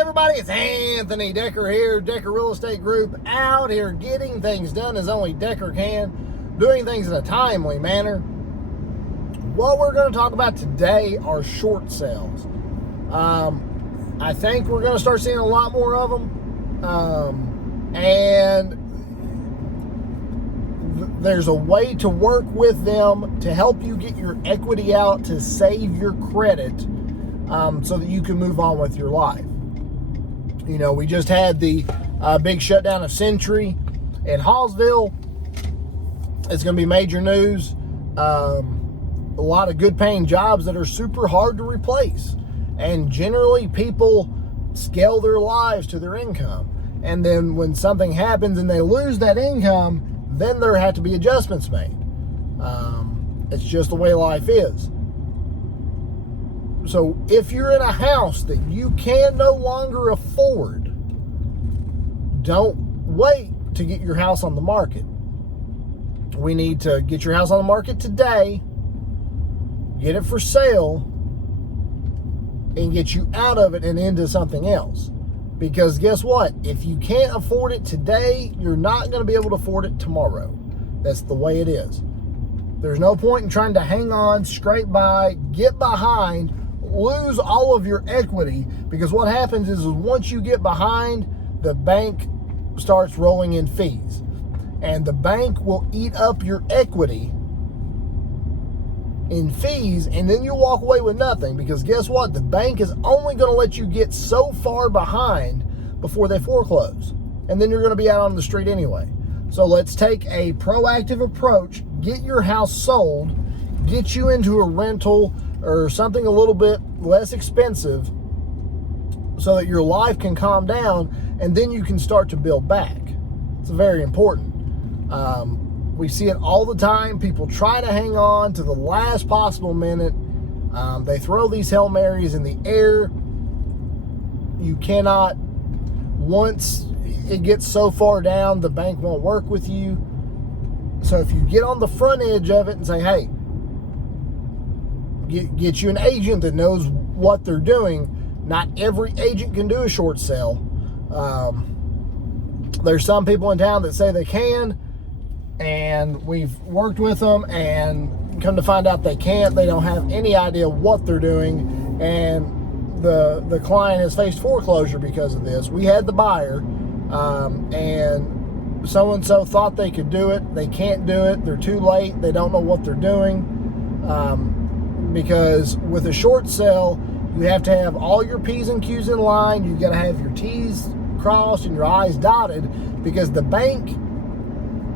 everybody, it's Anthony Decker here, Decker Real Estate Group, out here getting things done as only Decker can, doing things in a timely manner. What we're going to talk about today are short sales. I think we're going to start seeing a lot more of them, and there's a way to work with them to help you get your equity out to save your credit, so that you can move on with your life. You know, we just had the big shutdown of Century in Hallsville. It's going to be major news. A lot of good paying jobs that are super hard to replace. And generally people scale their lives to their income. And then when something happens and they lose that income, then there have to be adjustments made. It's just the way life is. So if you're in a house that you can no longer afford, don't wait to get your house on the market. We need to get your house on the market today, get it for sale, and get you out of it and into something else. Because guess what? If you can't afford it today, you're not going to be able to afford it tomorrow. That's the way it is. There's no point in trying to hang on, scrape by, get behind, lose all of your equity, because what happens is once you get behind, the bank starts rolling in fees, and the bank will eat up your equity in fees, and then you walk away with nothing, because guess what? The bank is only going to let you get so far behind before they foreclose, and then you're going to be out on the street anyway. So let's take a proactive approach, get your house sold, get you into a rental or something a little bit less expensive so that your life can calm down, and then you can start to build back. It's very important. We see it all the time. People try to hang on to the last possible minute. They throw these Hail Marys in the air. You cannot, once it gets so far down, the bank won't work with you. So if you get on the front edge of it and say, hey, get you an agent that knows what they're doing. Not every agent can do a short sale. There's some people in town that say they can, and we've worked with them and come to find out they can't. They don't have any idea what they're doing, and the client has faced foreclosure because of this. We had the buyer, and so-and-so thought they could do it. They can't do it. They're too late. They don't know what they're doing. Because with a short sale, you have to have all your P's and Q's in line. You got to have your T's crossed and your I's dotted, because the bank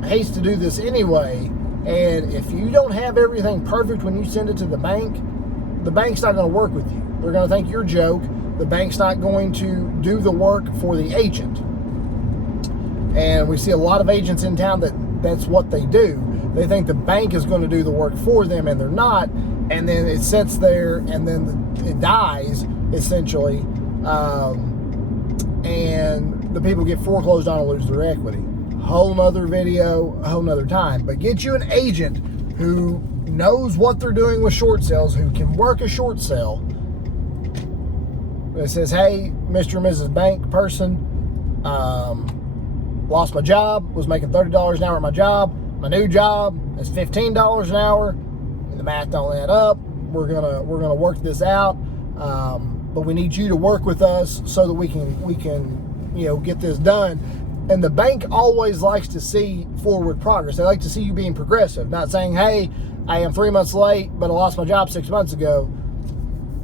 hates to do this anyway. And if you don't have everything perfect when you send it to the bank's not going to work with you. They're going to think you're a joke. The bank's not going to do the work for the agent. And we see a lot of agents in town that's what they do. They think the bank is going to do the work for them, and they're not. And then it sits there, and then it dies, essentially. And the people get foreclosed on and lose their equity. Whole nother video, a whole nother time. But get you an agent who knows what they're doing with short sales, who can work a short sale. It says, hey, Mr. and Mrs. Bank person, lost my job, was making $30 an hour at my job. My new job is $15 an hour. The math don't add up. We're gonna work this out, but we need you to work with us so that we can get this done. And the bank always likes to see forward progress. They like to see you being progressive, not saying, hey, I am 3 months late, but I lost my job 6 months ago.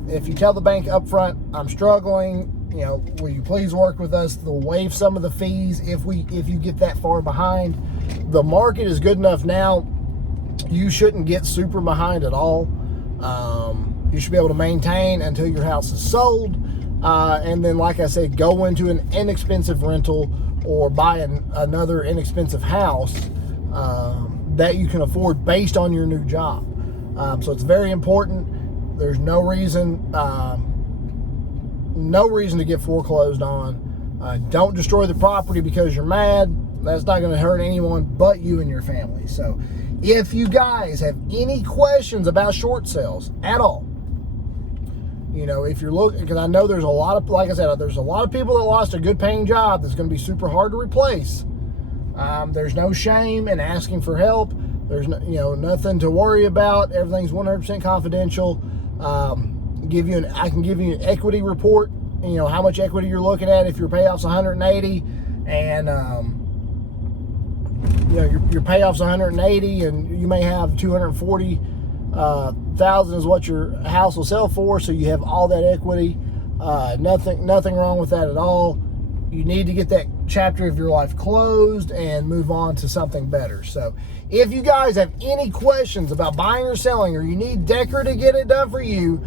If you tell the bank up front, I'm struggling, will you please work with us? They'll waive some of the fees if you get that far behind. The market is good enough now. You shouldn't get super behind at all. You should be able to maintain until your house is sold. And then, like I said, go into an inexpensive rental or buy another inexpensive house that you can afford based on your new job. So it's very important. There's no reason to get foreclosed on. Don't destroy the property because you're mad. That's not going to hurt anyone but you and your family. So if you guys have any questions about short sales at all, You know, if you're looking, because I know there's a lot of, like I said, there's a lot of people that lost a good paying job that's going to be super hard to replace. There's no shame in asking for help. There's no, you know, nothing to worry about. Everything's 100% confidential. I can give you an equity report. You know how much equity you're looking at if your payoff's 180, and you know your payoff's 180, and you may have 240,000 is what your house will sell for. So you have all that equity. Nothing wrong with that at all. You need to get that chapter of your life closed and move on to something better. So if you guys have any questions about buying or selling, or you need Decker to get it done for you,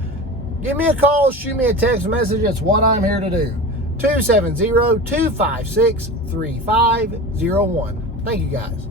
give me a call, shoot me a text message. It's what I'm here to do. 270-256-3501. Thank you guys.